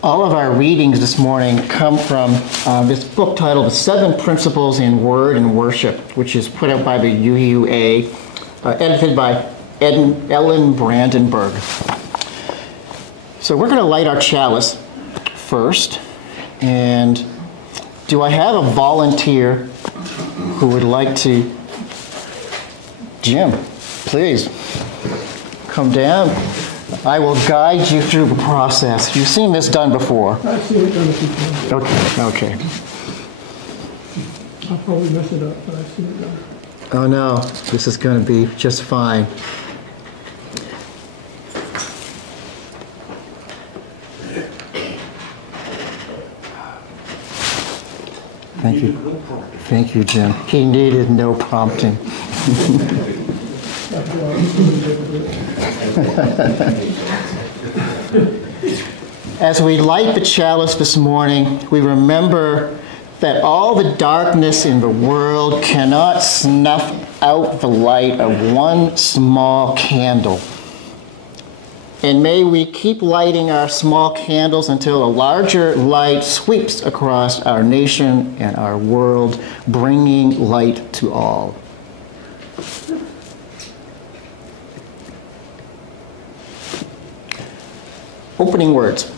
All of our readings this morning come from this book titled The 7 Principles in Word and Worship, which is put out by the UUA, edited by Ellen Brandenburg. So we're going to light our chalice first. And do I have a volunteer who would like to? Jim, please come down. I will guide you through the process. You've seen this done before. I've seen it done a few times. Okay. I'll probably mess it up, but I've seen it done. Oh no, this is going to be just fine. Thank you. Thank you, Jim. He needed no prompting. As we light the chalice this morning, we remember that all the darkness in the world cannot snuff out the light of one small candle. And may we keep lighting our small candles until a larger light sweeps across our nation and our world, bringing light to all. Opening words.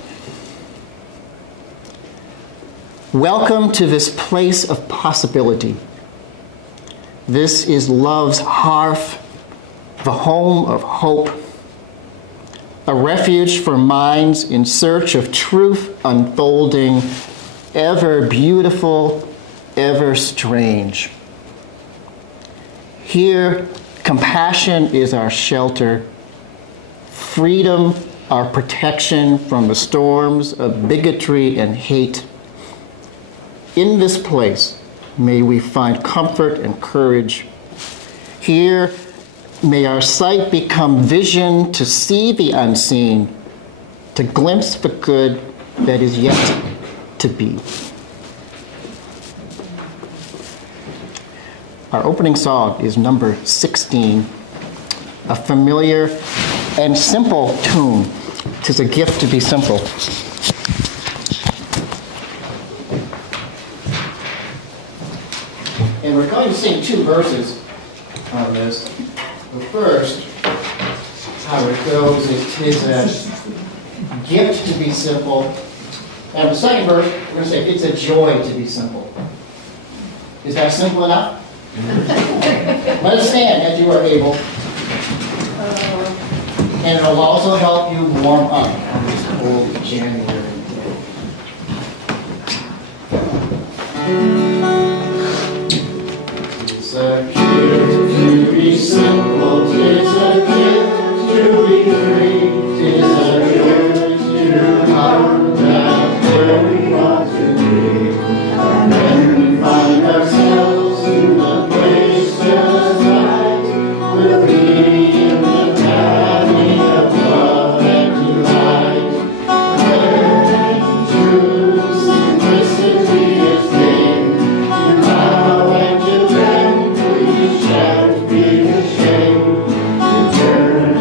Welcome to this place of possibility. This is love's hearth, the home of hope, a refuge for minds in search of truth unfolding, ever beautiful, ever strange. Here, compassion is our shelter, freedom our protection from the storms of bigotry and hate. In this place, may we find comfort and courage. Here, may our sight become vision to see the unseen, to glimpse the good that is yet to be. Our opening song is number 16, a familiar and simple tune. 'Tis a gift to be simple. And we're going to sing 2 verses on this. The first, how it goes, it is a gift to be simple. And the second verse, we're going to say it's a joy to be simple. Is that simple enough? Let us stand as you are able. And it will also help you warm up on this cold January day. It's a gift to be simple, it's a gift to be free, it's a gift to come down where we ought to be. And then we find ourselves in the place just right, we'll be in the valley of love and delight. Where true simplicity is gained, to bow and to bend, we shall be ashamed. To turn,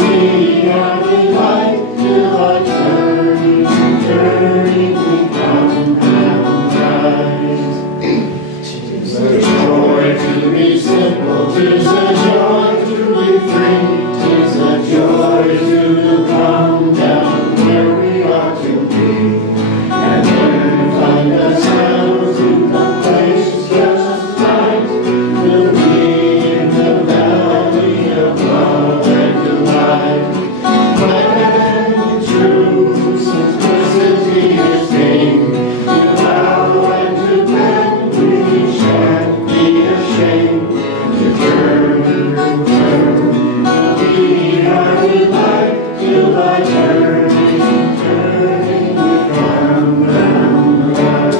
we are delight to our journey we come and rise. 'Tis a joy to be simple, 'tis a joy to be free, 'tis a joy to come down where we ought to be, and then find ourselves in the place just right, we'll be in the valley of love and delight. When true simplicity is gained, to bow and to bend, we shan't be ashamed. To turn, we are delight till by turning we come round right.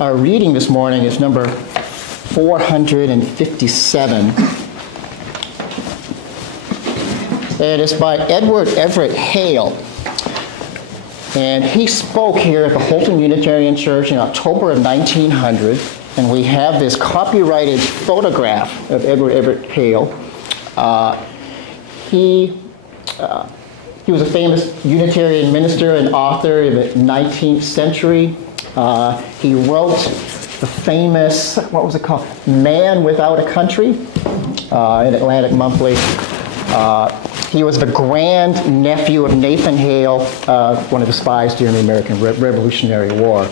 Our reading this morning is number 457. And it's by Edward Everett Hale. And he spoke here at the Holton Unitarian Church in October of 1900, and we have this copyrighted photograph of Edward Everett Hale. He was a famous Unitarian minister and author in the 19th century. He wrote the famous, what was it called, Man Without a Country in Atlantic Monthly. He was the grand-nephew of Nathan Hale, one of the spies during the American Revolutionary War.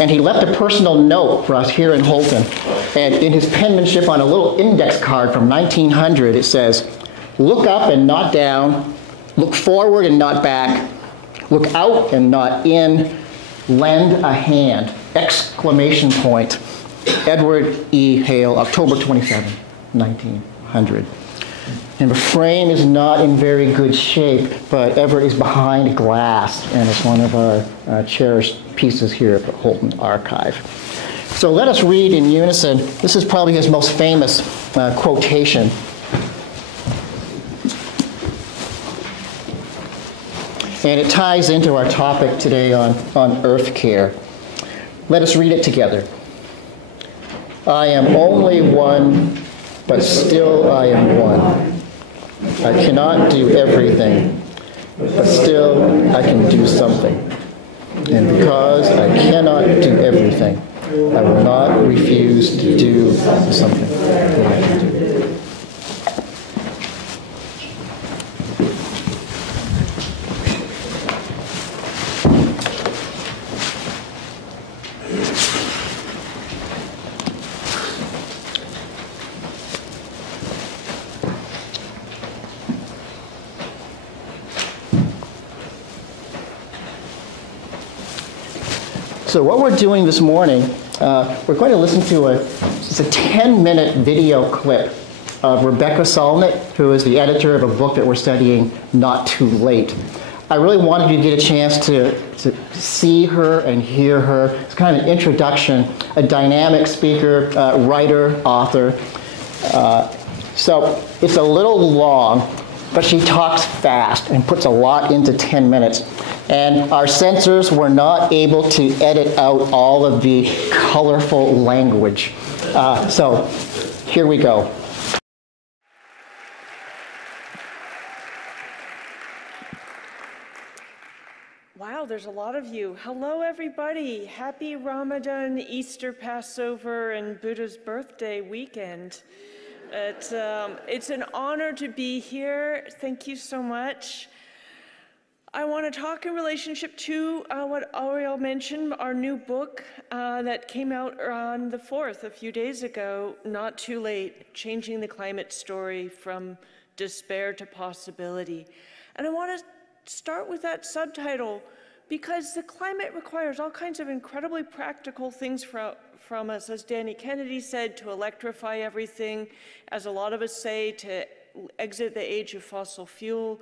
And he left a personal note for us here in Holton. And in his penmanship on a little index card from 1900, it says, "Look up and not down, look forward and not back, look out and not in, lend a hand!" Exclamation point. Edward E. Hale, October 27, 1900. And the frame is not in very good shape, but Everett is behind glass, and it's one of our cherished pieces here at the Holton Archive. So let us read in unison. This is probably his most famous quotation. And it ties into our topic today on EarthCare. Let us read it together. "I am only one, but still I am one. I cannot do everything, but still I can do something. And because I cannot do everything, I will not refuse to do something that I can do." So what we're doing this morning, we're going to listen to it's a 10-minute video clip of Rebecca Solnit, who is the editor of a book that we're studying, Not Too Late. I really wanted you to get a chance to see her and hear her. It's kind of an introduction, a dynamic speaker, writer, author. So it's a little long, but she talks fast and puts a lot into 10 minutes. And our censors were not able to edit out all of the colorful language. So here we go. Wow, there's a lot of you. Hello, everybody. Happy Ramadan, Easter, Passover, and Buddha's birthday weekend. It's an honor to be here. Thank you so much. I want to talk in relationship to what Ariel mentioned, our new book that came out on the 4th, a few days ago, Not Too Late, Changing the Climate Story from Despair to Possibility. And I want to start with that subtitle because the climate requires all kinds of incredibly practical things from us. As Danny Kennedy said, to electrify everything, as a lot of us say, to exit the age of fossil fuel.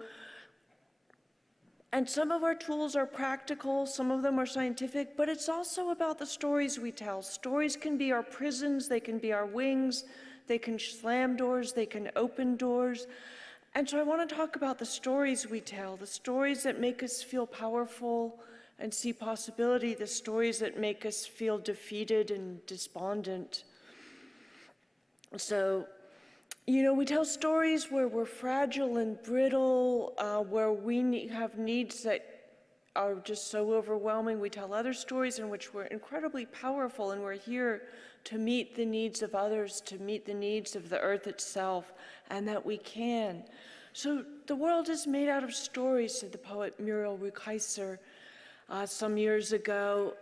And some of our tools are practical, some of them are scientific, but it's also about the stories we tell. Stories can be our prisons, they can be our wings, they can slam doors, they can open doors. And so I want to talk about the stories we tell, the stories that make us feel powerful and see possibility, the stories that make us feel defeated and despondent. So, you know, we tell stories where we're fragile and brittle, where we have needs that are just so overwhelming. We tell other stories in which we're incredibly powerful and we're here to meet the needs of others, to meet the needs of the earth itself, and that we can. So the world is made out of stories, said the poet Muriel Rukeyser some years ago,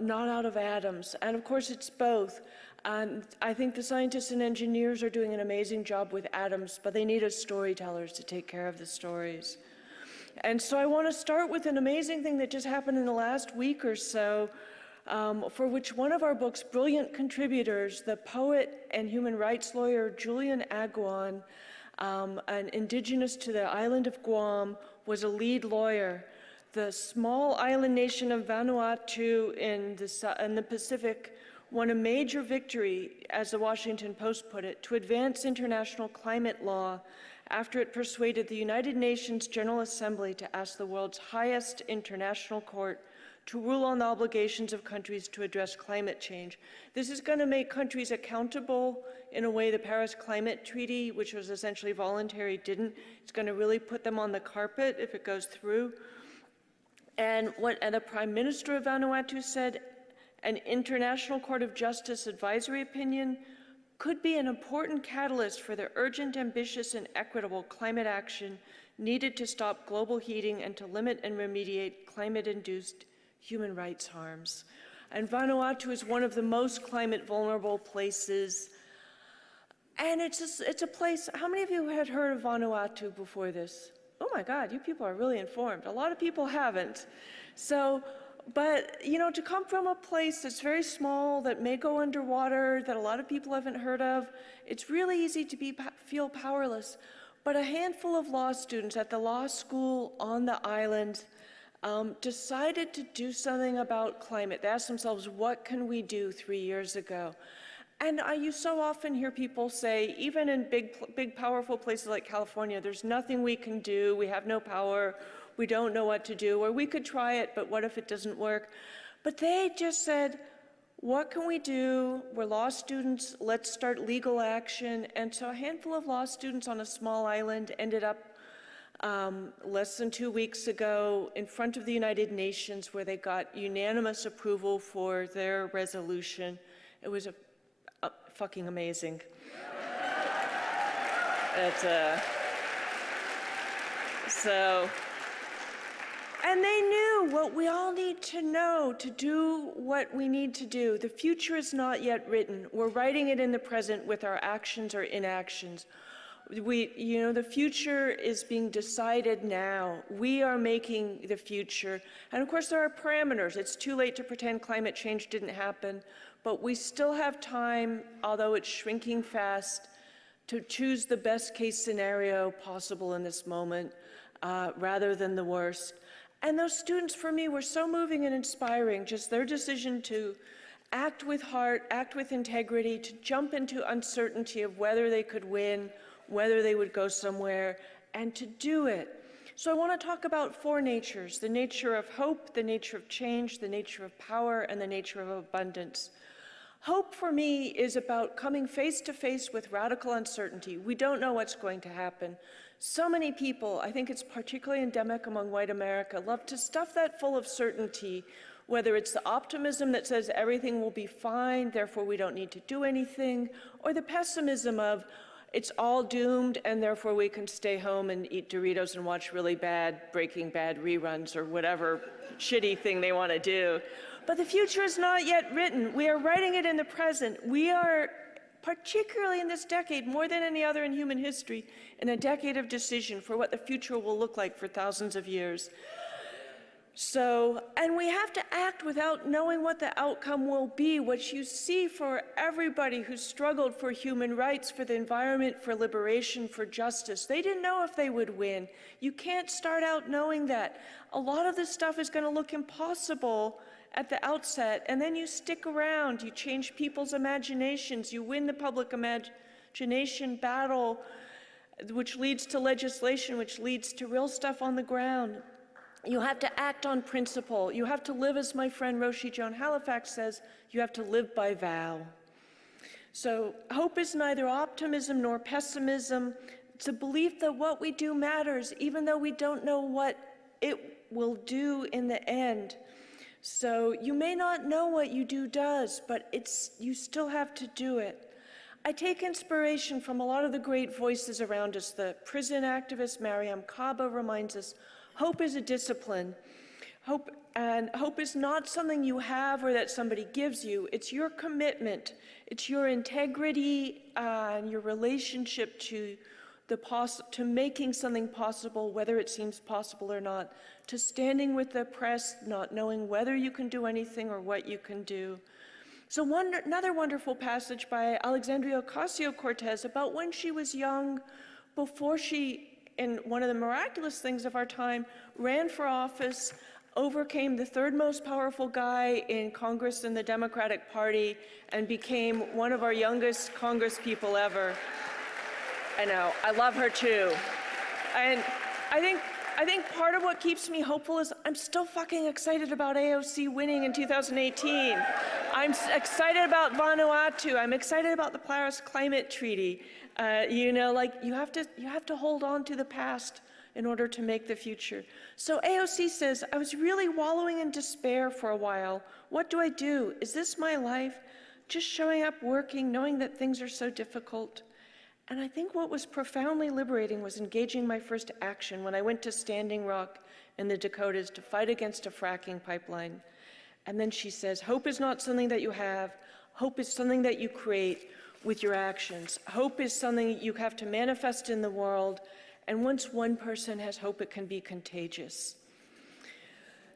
not out of atoms. And of course it's both. And I think the scientists and engineers are doing an amazing job with atoms, but they need us storytellers to take care of the stories. And so I want to start with an amazing thing that just happened in the last week or so, for which one of our book's brilliant contributors, the poet and human rights lawyer Julian Aguan, an indigenous to the island of Guam, was a lead lawyer. The small island nation of Vanuatu in the Pacific won a major victory, as the Washington Post put it, to advance international climate law after it persuaded the United Nations General Assembly to ask the world's highest international court to rule on the obligations of countries to address climate change. This is going to make countries accountable in a way the Paris Climate Treaty, which was essentially voluntary, didn't. It's going to really put them on the carpet if it goes through. And what the Prime Minister of Vanuatu said, an International Court of Justice advisory opinion could be an important catalyst for the urgent, ambitious, and equitable climate action needed to stop global heating and to limit and remediate climate-induced human rights harms. And Vanuatu is one of the most climate vulnerable places. And it's a place, how many of you had heard of Vanuatu before this? Oh my God, you people are really informed. A lot of people haven't. So, but you know, to come from a place that's very small, that may go underwater, that a lot of people haven't heard of, it's really easy to feel powerless. But a handful of law students at the law school on the island decided to do something about climate. They asked themselves, what can we do 3 years ago? And you so often hear people say, even in big, powerful places like California, there's nothing we can do, we have no power, we don't know what to do, or we could try it, but what if it doesn't work? But they just said, what can we do? We're law students, let's start legal action. And so a handful of law students on a small island ended up less than 2 weeks ago in front of the United Nations, where they got unanimous approval for their resolution. It was fucking amazing. And they knew what we all need to know to do what we need to do. The future is not yet written. We're writing it in the present with our actions or inactions. The future is being decided now. We are making the future. And of course, there are parameters. It's too late to pretend climate change didn't happen, but we still have time, although it's shrinking fast, to choose the best case scenario possible in this moment, rather than the worst. And those students, for me, were so moving and inspiring, just their decision to act with heart, act with integrity, to jump into uncertainty of whether they could win, whether they would go somewhere, and to do it. So I want to talk about 4 natures: the nature of hope, the nature of change, the nature of power, and the nature of abundance. Hope for me is about coming face to face with radical uncertainty. We don't know what's going to happen. So many people, I think it's particularly endemic among white America, love to stuff that full of certainty, whether it's the optimism that says everything will be fine, therefore we don't need to do anything, or the pessimism of it's all doomed and therefore we can stay home and eat Doritos and watch really bad Breaking Bad reruns or whatever shitty thing they want to do. But the future is not yet written. We are writing it in the present. We are, particularly in this decade, more than any other in human history, in a decade of decision for what the future will look like for thousands of years. So, and we have to act without knowing what the outcome will be. What you see for everybody who struggled for human rights, for the environment, for liberation, for justice, they didn't know if they would win. You can't start out knowing that. A lot of this stuff is going to look impossible at the outset, and then you stick around, you change people's imaginations, you win the public imagination battle, which leads to legislation, which leads to real stuff on the ground. You have to act on principle. You have to live, as my friend Roshi Joan Halifax says, you have to live by vow. So hope is neither optimism nor pessimism. It's a belief that what we do matters, even though we don't know what it will do in the end. So you may not know what you do does, but you still have to do it. I take inspiration from a lot of the great voices around us. The prison activist Mariam Kaba reminds us, hope is a discipline. Hope is not something you have or that somebody gives you. It's your commitment. It's your integrity and your relationship to making something possible, whether it seems possible or not, to standing with the oppressed, not knowing whether you can do anything or what you can do. So another wonderful passage by Alexandria Ocasio-Cortez about when she was young, before she, in one of the miraculous things of our time, ran for office, overcame the 3rd most powerful guy in Congress in the Democratic Party, and became one of our youngest Congress people ever. I know, I love her too. And I think part of what keeps me hopeful is I'm still fucking excited about AOC winning in 2018. I'm excited about Vanuatu. I'm excited about the Paris Climate Treaty. You know, like you have to hold on to the past in order to make the future. So AOC says, I was really wallowing in despair for a while. What do I do? Is this my life? Just showing up, working, knowing that things are so difficult. And I think what was profoundly liberating was engaging my first action when I went to Standing Rock in the Dakotas to fight against a fracking pipeline. And then she says, hope is not something that you have. Hope is something that you create with your actions. Hope is something you have to manifest in the world. And once one person has hope, it can be contagious.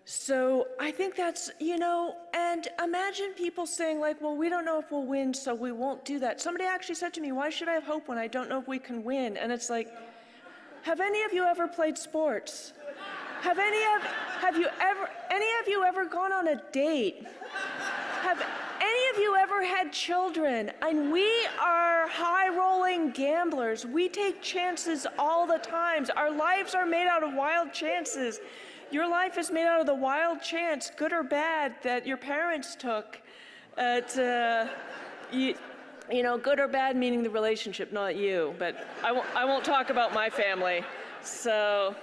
So I think that's, you know, and imagine people saying like, well, we don't know if we'll win, so we won't do that. Somebody actually said to me, why should I have hope when I don't know if we can win? And it's like, have any of you ever played sports? Have any of you ever gone on a date? Have any of you ever had children? And we are high-rolling gamblers. We take chances all the time. Our lives are made out of wild chances. Your life is made out of the wild chance, good or bad, that your parents took. You know, good or bad meaning the relationship, not you. But I won't talk about my family. So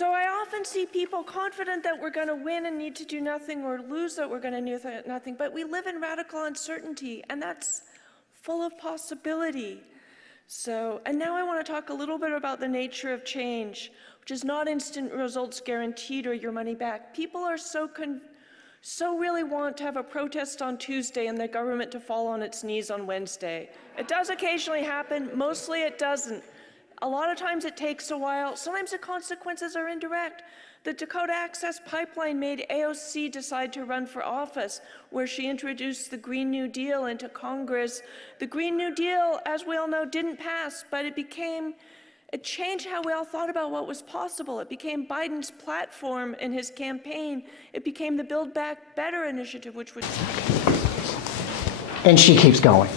I often see people confident that we're going to win and need to do nothing, or lose that we're going to do nothing. But we live in radical uncertainty, and that's full of possibility. So, and now I want to talk a little bit about the nature of change, which is not instant results guaranteed or your money back. People are so really want to have a protest on Tuesday and the government to fall on its knees on Wednesday. It does occasionally happen, mostly it doesn't. A lot of times it takes a while. Sometimes the consequences are indirect. The Dakota Access Pipeline made AOC decide to run for office, where she introduced the Green New Deal into Congress. The Green New Deal, as we all know, didn't pass, but it changed how we all thought about what was possible. It became Biden's platform in his campaign. It became the Build Back Better initiative, which was... And she keeps going.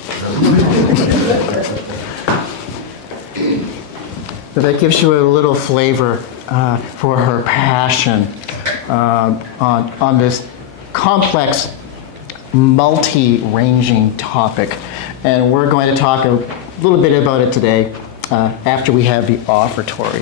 But that gives you a little flavor for her passion on this complex, multi-ranging topic. And we're going to talk a little bit about it today after we have the offertory.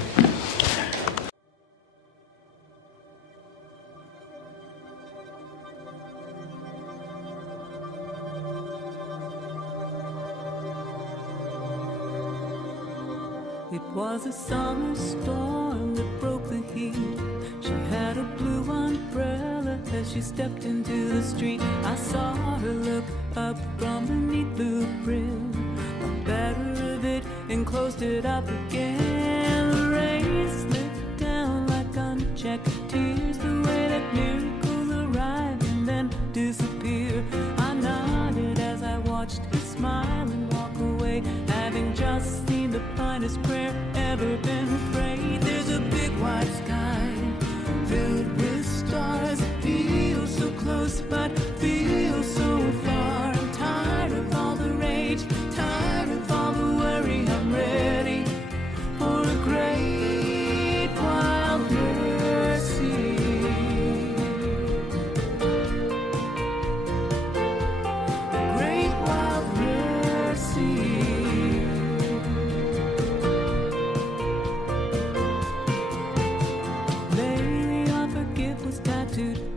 It was a summer storm that broke the heat. She had a blue umbrella as she stepped into the street. I saw her look up from beneath the brim, thought better of it and closed it up again. The rain slipped down like unchecked tears, the way that miracles arrive and then disappear. I nodded as I watched her smile and walk away, having just seen the finest prayer ever been prayed. There's a big white sky filled with stars. It feels so close but feels so far. I'm tired of all the rage, tired of all the worry. I'm ready for a great wild mercy. A great wild mercy.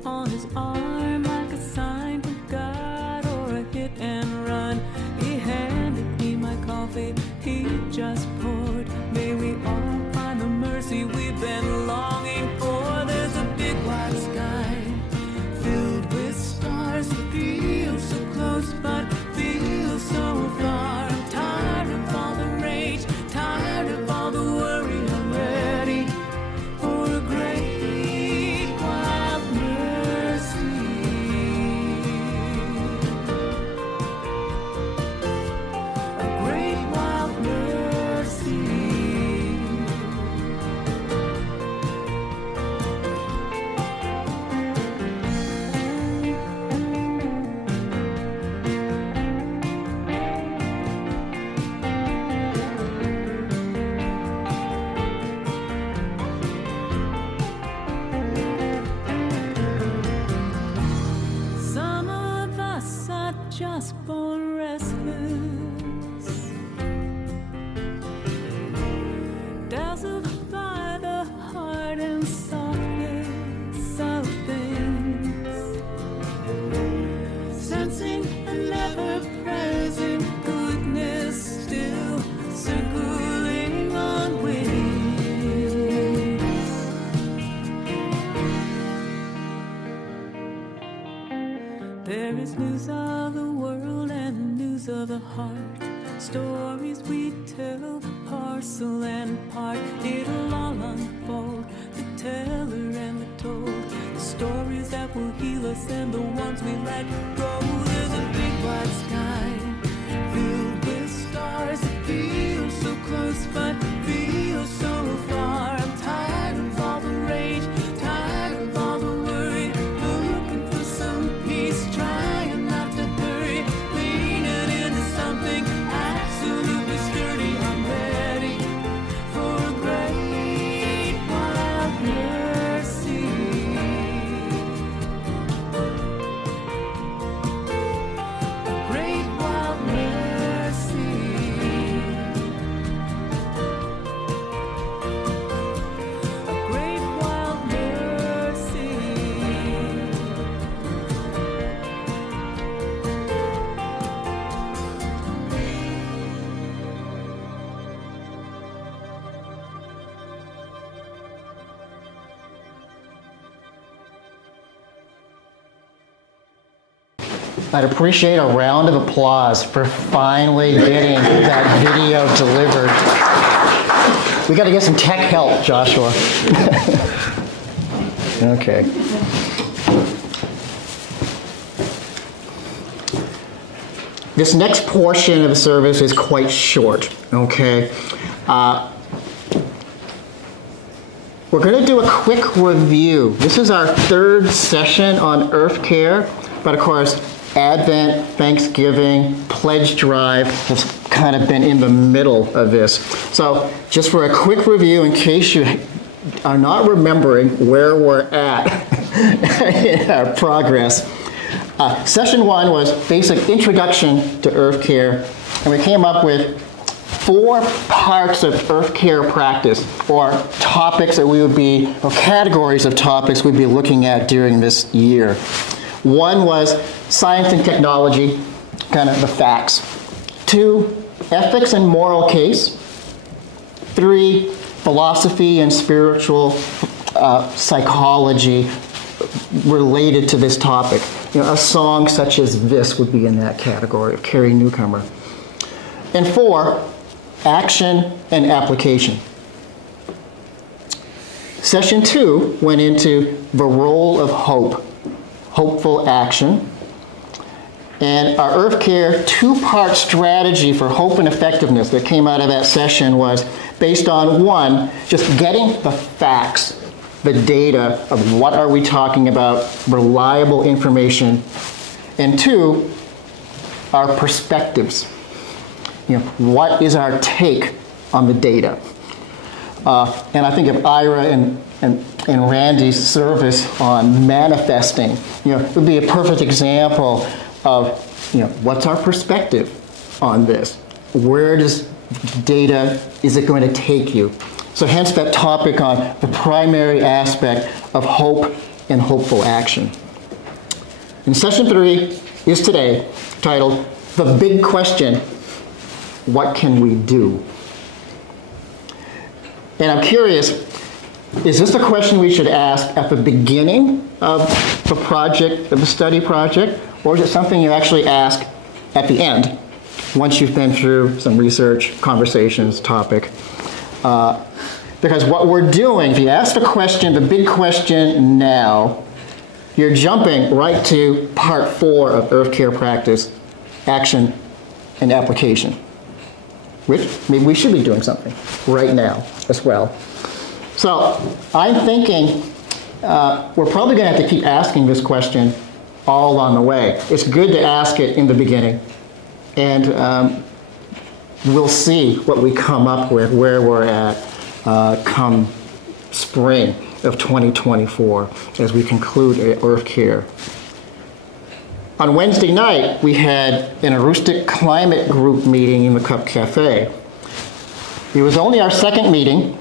On his arm like a sign just born restless, dazzled by the heart and softness of things, sensing an ever-present goodness still circling on wings. There is news of the world and news of the heart, stories we tell, parcel and part. It'll all unfold, the teller and the told, the stories that will heal us and the ones we let go. There's a big white sky filled with stars that feel so close but feel so far. I'm tired of all the rage, tired of all the worry, looking for some peace, trying not to hurry, leaning into something absolutely sturdy. I'm ready for a great wild mercy. A great wild mercy. A great wild mercy. I'd appreciate a round of applause for finally getting that video delivered. We got to get some tech help, Joshua. Okay. This next portion of the service is quite short, okay? We're going to do a quick review. This is our third session on EarthCare, but of course, Advent, Thanksgiving, Pledge Drive has kind of been in the middle of this. So just for a quick review, in case you are not remembering where we're at in our progress. Session 1 was basic introduction to EarthCare, and we came up with 4 parts of EarthCare practice, or topics that we would be, or categories of topics we'd be looking at during this year. 1 was science and technology, kind of the facts. 2, ethics and moral case. 3, philosophy and spiritual psychology related to this topic. You know, a song such as this would be in that category of Carrie Newcomer. And 4, action and application. Session 2 went into the role of hope, hopeful action. And our EarthCare 2-part strategy for hope and effectiveness that came out of that session was based on 1, just getting the facts, the data of what are we talking about, reliable information, and 2, our perspectives. You know, what is our take on the data? And I think of Ira and Randy's service on manifesting, you know, would be a perfect example of, you know, what's our perspective on this? Where does data, is it going to take you? So hence that topic on the primary aspect of hope and hopeful action. And session 3 is today, titled, The Big Question, What Can We Do? And I'm curious, is this a question we should ask at the beginning of the project, of the study project, or is it something you actually ask at the end, once you've been through some research, conversations, topic? Because what we're doing, if you ask the question, the big question now, you're jumping right to part 4 of EarthCare practice, action and application, which maybe we should be doing something right now as well. So I'm thinking we're probably going to have to keep asking this question all along the way. It's good to ask it in the beginning, and we'll see what we come up with, where we're at come spring of 2024 as we conclude EarthCare. On Wednesday night, we had an Aroostook Climate Group meeting in the Cup Cafe. It was only our second meeting,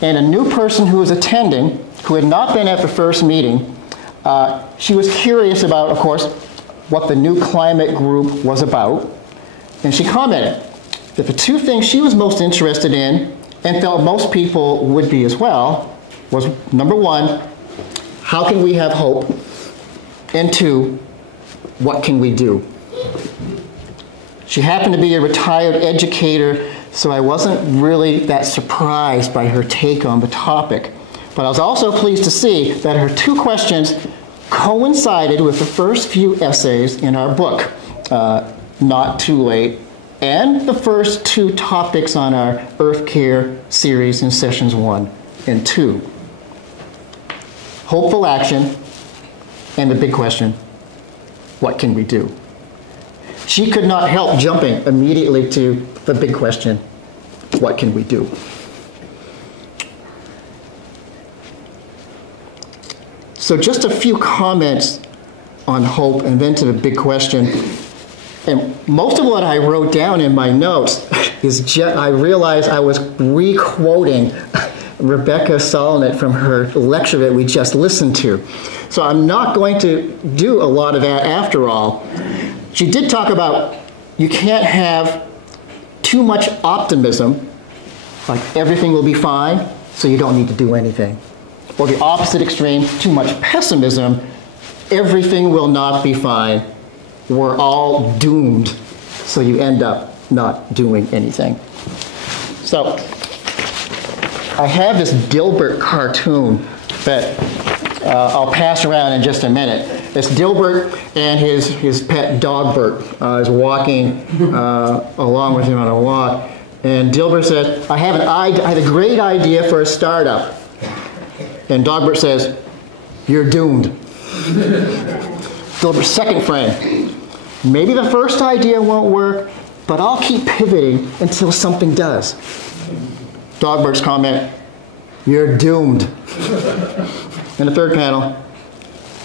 and a new person who was attending, who had not been at the first meeting, she was curious about, of course, what the new climate group was about, and she commented that the two things she was most interested in, and felt most people would be as well, was number one, how can we have hope? And two, what can we do? She happened to be a retired educator, so I wasn't really that surprised by her take on the topic. But I was also pleased to see that her two questions coincided with the first few essays in our book, Not Too Late, and the first two topics on our EarthCare series in sessions 1 and 2. Hopeful action, and the big question, what can we do? She could not help jumping immediately to the big question, what can we do? So just a few comments on hope and then to the big question. And most of what I wrote down in my notes is just, I realized I was re-quoting Rebecca Solnit from her lecture that we just listened to. So I'm not going to do a lot of that after all. She did talk about you can't have too much optimism, like everything will be fine, so you don't need to do anything. Or the opposite extreme, too much pessimism, everything will not be fine, we're all doomed, so you end up not doing anything. So I have this Dilbert cartoon that I'll pass around in just a minute. It's Dilbert and his pet dog Bert is walking along with him on a walk. And Dilbert says, I have a great idea for a startup. And Dogbert says, you're doomed. Dilbert's second friend, maybe the first idea won't work, but I'll keep pivoting until something does. Dogbert's comment, you're doomed. In the third panel,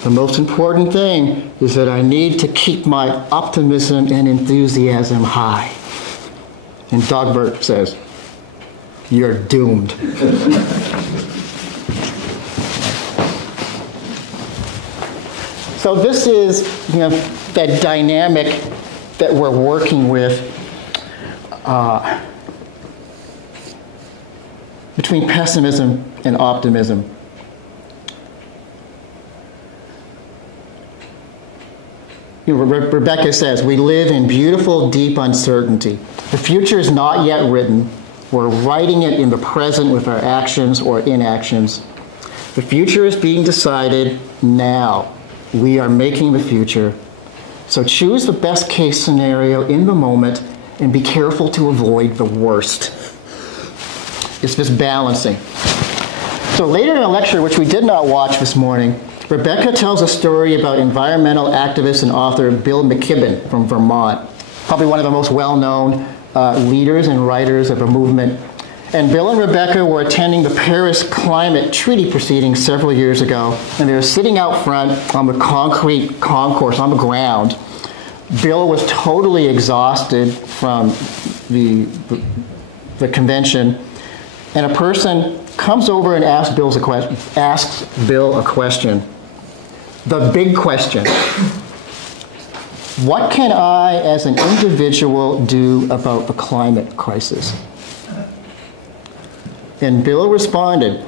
the most important thing is that I need to keep my optimism and enthusiasm high. And Dogbert says, you're doomed. So this is, that dynamic that we're working with between pessimism and optimism. Rebecca says, we live in beautiful, deep uncertainty. The future is not yet written. We're writing it in the present with our actions or inactions. The future is being decided now. We are making the future. So choose the best case scenario in the moment and be careful to avoid the worst. It's this balancing. So later in a lecture, which we did not watch this morning, Rebecca tells a story about environmental activist and author Bill McKibben from Vermont, probably one of the most well-known leaders and writers of a movement. And Bill and Rebecca were attending the Paris Climate Treaty proceedings several years ago, and they were sitting out front on the concrete concourse on the ground. Bill was totally exhausted from the convention, and a person comes over and asks Bill a question. The big question. What can I, as an individual, do about the climate crisis? And Bill responded,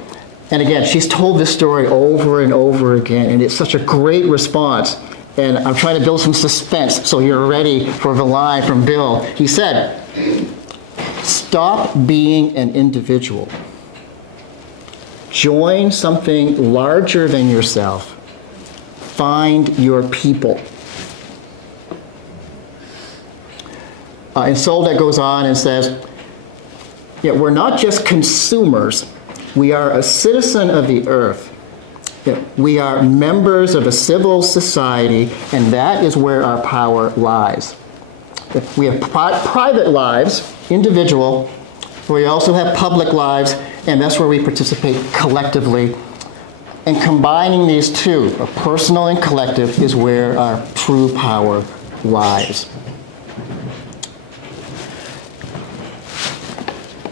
and again, she's told this story over and over again, and it's such a great response. And I'm trying to build some suspense so you're ready for the line from Bill. He said, stop being an individual. Join something larger than yourself. Find your people. And Solnit goes on and says, yeah, we're not just consumers. We are a citizen of the earth. Yeah, we are members of a civil society, and that is where our power lies. We have private lives, individual. We also have public lives, and that's where we participate collectively. And combining these two, of personal and collective, is where our true power lies.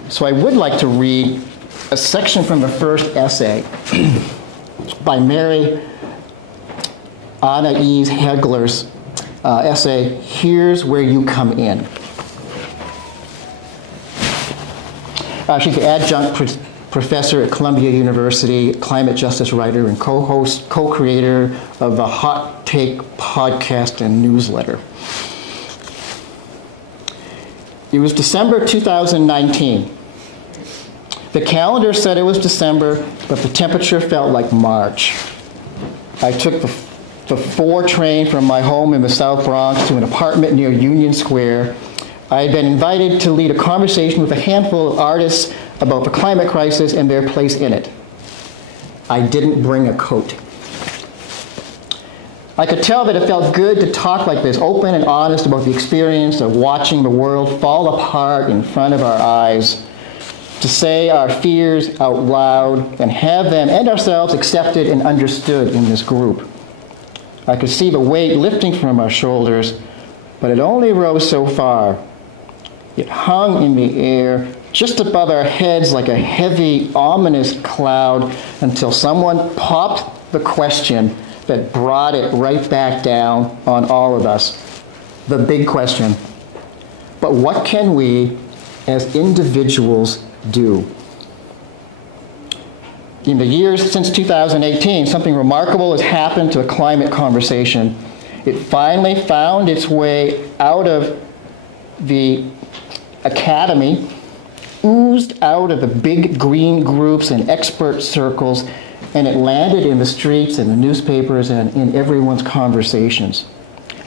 So I would like to read a section from the first essay by Mary Anais Hegler's essay, Here's Where You Come In. She's the adjunct professor at Columbia University, climate justice writer, and co-creator of the Hot Take podcast and newsletter. It was December 2019. The calendar said it was December, but the temperature felt like March. I took the 4 train from my home in the South Bronx to an apartment near Union Square. I had been invited to lead a conversation with a handful of artists about the climate crisis and their place in it. I didn't bring a coat. I could tell that it felt good to talk like this, open and honest about the experience of watching the world fall apart in front of our eyes, to say our fears out loud and have them and ourselves accepted and understood in this group. I could see the weight lifting from our shoulders, but it only rose so far. It hung in the air, just above our heads like a heavy, ominous cloud, until someone popped the question that brought it right back down on all of us. The big question. But what can we, as individuals, do? In the years since 2018, something remarkable has happened to the climate conversation. It finally found its way out of the academy, oozed out of the big green groups and expert circles, and it landed in the streets and the newspapers and in everyone's conversations.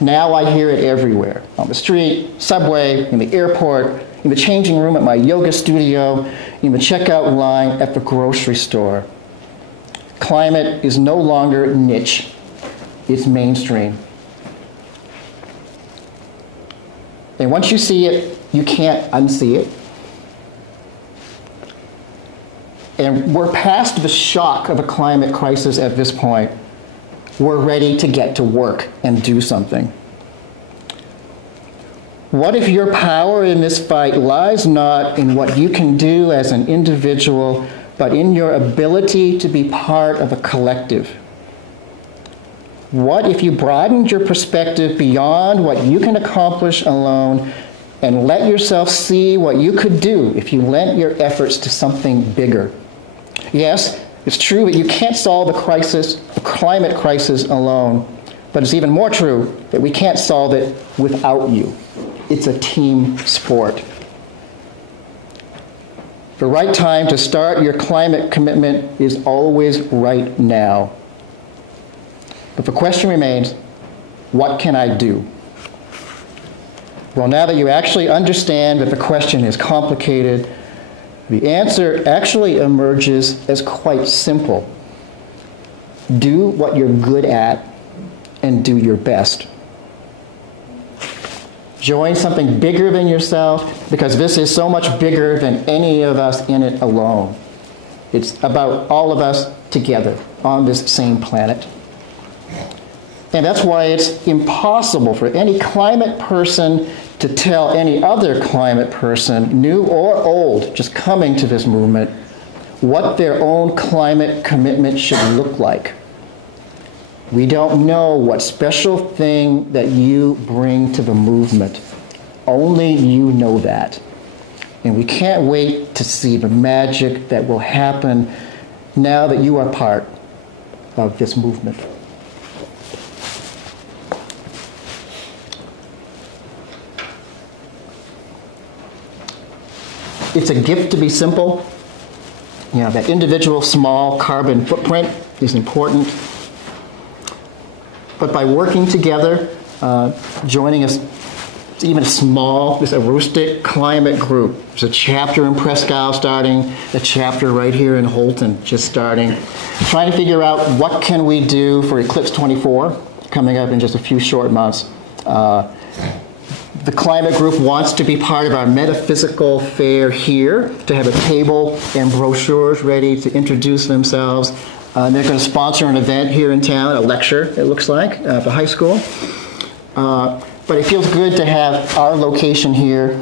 Now I hear it everywhere, on the street, subway, in the airport, in the changing room at my yoga studio, in the checkout line at the grocery store. Climate is no longer niche, it's mainstream. And once you see it, you can't unsee it. And we're past the shock of a climate crisis at this point. We're ready to get to work and do something. What if your power in this fight lies not in what you can do as an individual, but in your ability to be part of a collective? What if you broadened your perspective beyond what you can accomplish alone and let yourself see what you could do if you lent your efforts to something bigger? Yes, it's true that you can't solve the climate crisis alone, but it's even more true that we can't solve it without you. It's a team sport. The right time to start your climate commitment is always right now. But the question remains, what can I do? Well, now that you actually understand that the question is complicated, the answer actually emerges as quite simple. Do what you're good at and do your best. Join something bigger than yourself, because this is so much bigger than any of us in it alone. It's about all of us together on this same planet. And that's why it's impossible for any climate person to tell any other climate person, new or old, just coming to this movement, what their own climate commitment should look like. We don't know what special thing that you bring to the movement. Only you know that. And we can't wait to see the magic that will happen now that you are part of this movement. It's a gift to be simple. You know, that individual small carbon footprint is important. But by working together, joining us, even a small, this Aroostook climate group. There's a chapter in Prescott starting, a chapter right here in Holton just starting. Trying to figure out what can we do for Eclipse 24, coming up in just a few short months. The climate group wants to be part of our metaphysical fair here, to have a table and brochures ready to introduce themselves. They're going to sponsor an event here in town, a lecture, it looks like, for high school. But it feels good to have our location here,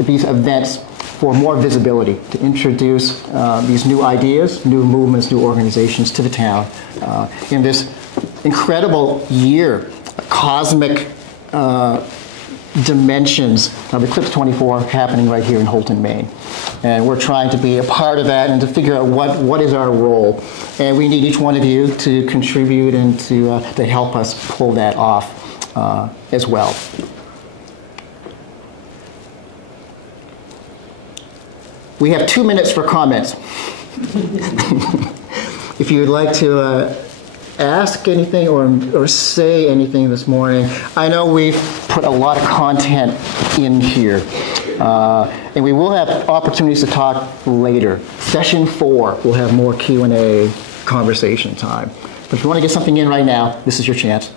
these events for more visibility, to introduce these new ideas, new movements, new organizations to the town in this incredible year, cosmic dimensions of Eclipse 24 happening right here in Holton, Maine. And we're trying to be a part of that and to figure out what is our role. And we need each one of you to contribute and to help us pull that off as well. We have 2 minutes for comments. If you would like to ask anything or say anything this morning. I know we've put a lot of content in here, and we will have opportunities to talk later. Session 4, we'll have more Q&A conversation time. But if you want to get something in right now, this is your chance.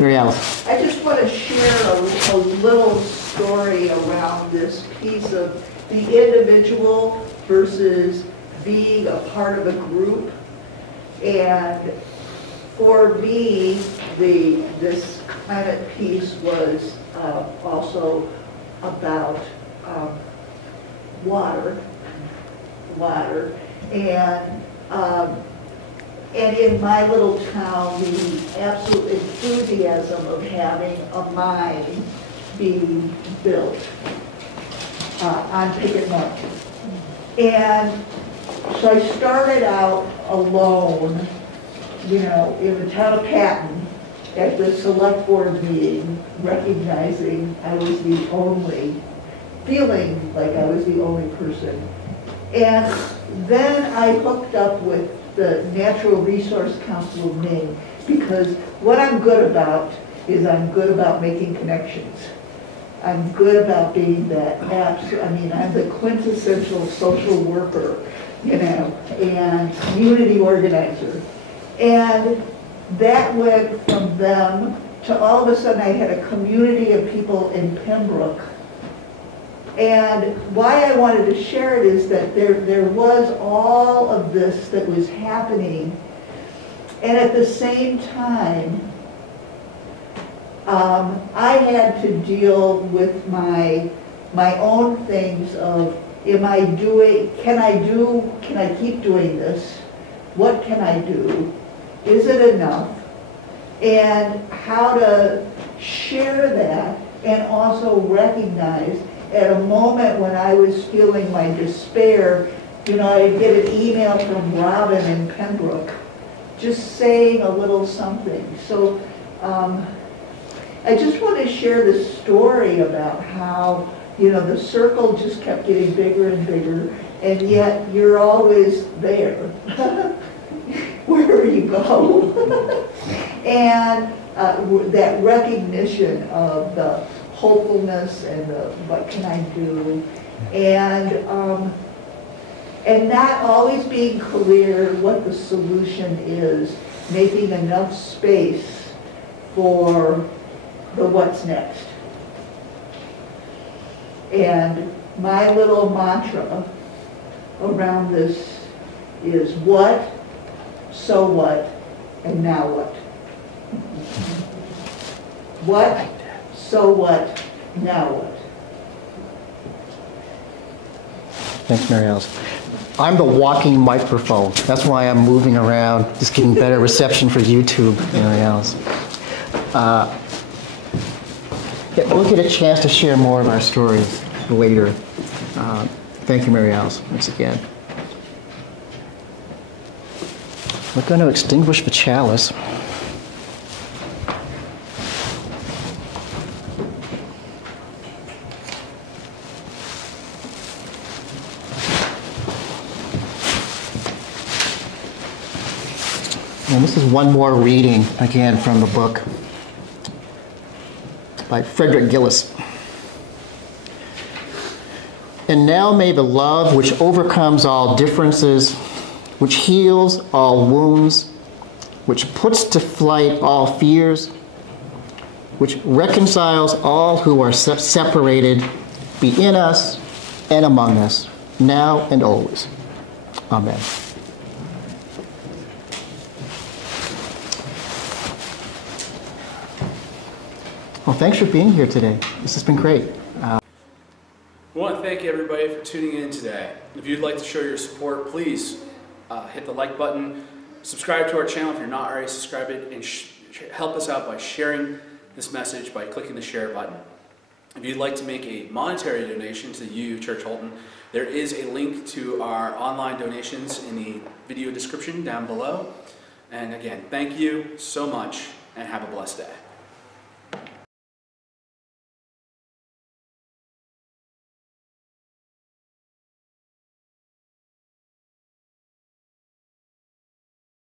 Mary Alice. I just want to share a little story around this piece of the individual versus being a part of a group. And for me, this climate piece was also about water, and in my little town, the absolute enthusiasm of having a mine being built on Picket North. And so I started out alone, in the town of Patton at the select board meeting, recognizing I was feeling like I was the only person. And then I hooked up with the Natural Resource Council of Maine, because what I'm good about is I'm good about making connections. I'm good about being that I'm the quintessential social worker, and community organizer. And that went from them to all of a sudden I had a community of people in Pembroke. And why I wanted to share it is that there was all of this that was happening, and at the same time, I had to deal with my own things of, can I keep doing this? What can I do? Is it enough? And how to share that and also recognize at a moment when I was feeling my despair, I'd get an email from Robin in Pembroke just saying a little something. So I just want to share this story about how, the circle just kept getting bigger and bigger, and yet you're always there, wherever you go. And that recognition of the hopefulness and the what can I do, and not always being clear what the solution is, making enough space for the what's next. And my little mantra around this is what, so what, and now what. What, so what, now what. Thanks, Mary Alice. I'm the walking microphone. That's why I'm moving around, just getting better reception for YouTube, Mary Alice. We'll get a chance to share more of our stories later. Thank you, Mary Alice, once again. We're going to extinguish the chalice. And this is one more reading, again, from the book by Frederick Gillis. And now may the love which overcomes all differences, which heals all wounds, which puts to flight all fears, which reconciles all who are separated, be in us and among us, now and always. Amen. Well, thanks for being here today. This has been great. We want to thank everybody for tuning in today. If you'd like to show your support, please hit the like button, subscribe to our channel if you're not already subscribed, and help us out by sharing this message by clicking the share button. If you'd like to make a monetary donation to you, Church Holton, there is a link to our online donations in the video description down below. And again, thank you so much and have a blessed day.